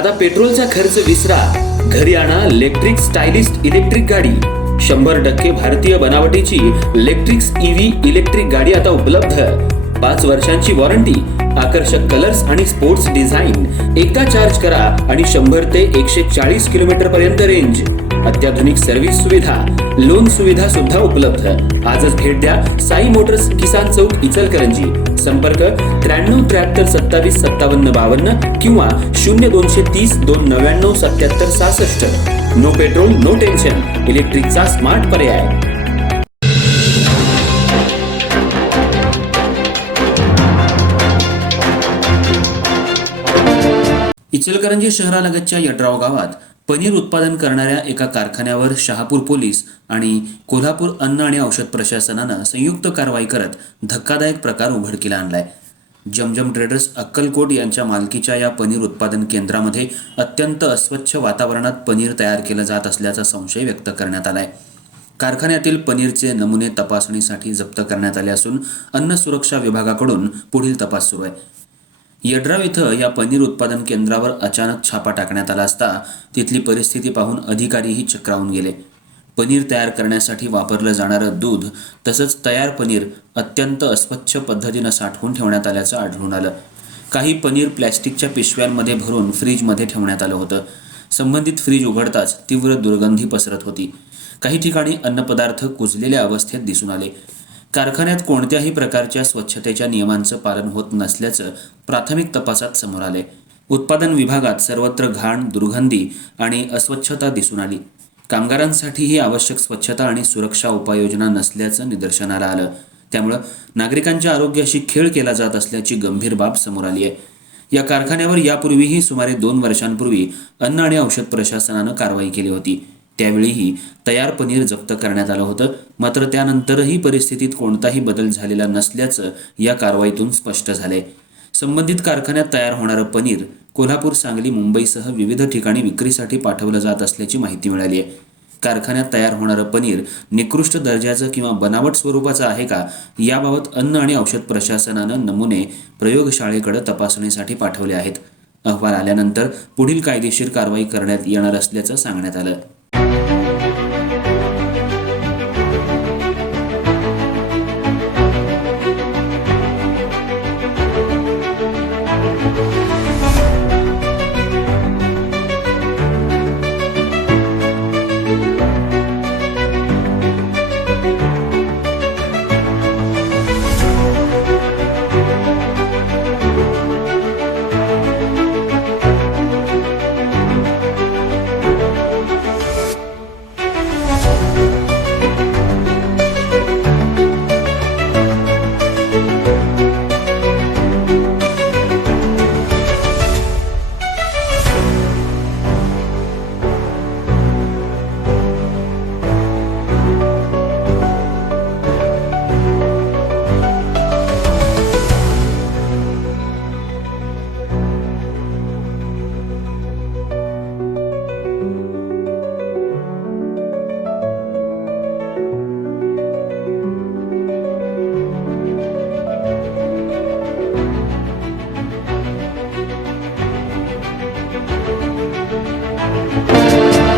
आता पेट्रोलचा खर्च विसरा, घरी आणा इलेक्ट्रिक स्टायलिस्ट इलेक्ट्रिक गाडी। 100% भारतीय बनावटीची इलेक्ट्रिक्स ईव्ही इलेक्ट्रिक गाडी आता उपलब्ध। 5 वर्षांची वॉरंटी, आकर्षक कलर्स आणि स्पोर्ट्स डिझाइन। एकदा चार्ज करा आणि 100 ते 140 किलोमीटर पर्यंत रेंज। अत्याधुनिक सर्व्हिस सुविधा, लोन सुविधा सुद्धा उपलब्ध। आजच भेट द्या साई मोटर्स, किसान चौक, इचलकरंजी। संपर्क 93 73 27 57 52 किंवा 0230 299 77 66। नो पेट्रोल नो टेन्शन, इलेक्ट्रिकचा स्मार्ट पर्याय। इचलकरंजी शहरालगतच्या यड्राव गावात पनीर उत्पादन करणाऱ्या एका कारखान्यावर शहापूर पोलीस आणि कोल्हापूर अन्न आणि औषध प्रशासनानं संयुक्त कारवाई करत धक्कादायक प्रकार उघडकीला आणलाय। जमजम ट्रेडर्स अक्कलकोट यांच्या मालकीच्या या पनीर उत्पादन केंद्रामध्ये अत्यंत अस्वच्छ वातावरणात पनीर तयार केलं जात असल्याचा संशय व्यक्त करण्यात आलाय। कारखान्यातील पनीरचे नमुने तपासणीसाठी जप्त करण्यात आले असून अन्न सुरक्षा विभागाकडून पुढील तपास सुरू आहे। यड्राव इथं या पनीर उत्पादन केंद्रावर अचानक छापा टाकण्यात आला असता तिथली परिस्थिती पाहून अधिकारीही चक्रावून गेले। पनीर तयार करण्यासाठी वापरलं जाणारं दूध तसंच तयार पनीर अत्यंत अस्वच्छ पद्धतीनं साठवून ठेवण्यात आल्याचं आढळून आलं। काही पनीर प्लॅस्टिकच्या पिशव्यांमध्ये भरून फ्रीजमध्ये ठेवण्यात आलं होतं। संबंधित फ्रीज उघडताच तीव्र दुर्गंधी पसरत होती। काही ठिकाणी अन्नपदार्थ कुजलेल्या अवस्थेत दिसून आले। कारखान्यात कोणत्याही प्रकारच्या स्वच्छतेच्या नियमांचं पालन होत नसल्याचं प्राथमिक तपासात समोर आले। उत्पादन विभागात सर्वत्र घाण, दुर्गंधी आणि अस्वच्छता दिसून आली। कामगारांसाठीही आवश्यक स्वच्छता आणि सुरक्षा उपाययोजना नसल्याचं निदर्शनाला आलं। त्यामुळं नागरिकांच्या आरोग्याशी खेळ केला जात असल्याची गंभीर बाब समोर आली आहे। या कारखान्यावर यापूर्वीही सुमारे 2 वर्षांपूर्वी अन्न आणि औषध प्रशासनानं कारवाई केली होती। त्यावेळीही तयार पनीर जप्त करण्यात आलं होतं। मात्र त्यानंतरही परिस्थितीत कोणताही बदल झालेला नसल्याचं या कारवाईतून स्पष्ट झालंय। संबंधित कारखान्यात तयार होणारं पनीर कोल्हापूर, सांगली, मुंबईसह विविध ठिकाणी विक्रीसाठी पाठवलं जात असल्याची माहिती मिळाली आहे। कारखान्यात तयार होणारं पनीर निकृष्ट दर्जाचं किंवा बनावट स्वरूपाचं आहे का, याबाबत अन्न आणि औषध प्रशासनानं नमुने प्रयोगशाळेकडे तपासणीसाठी पाठवले आहेत। अहवाल आल्यानंतर पुढील कायदेशीर कारवाई करण्यात येणार असल्याचं सांगण्यात आलं।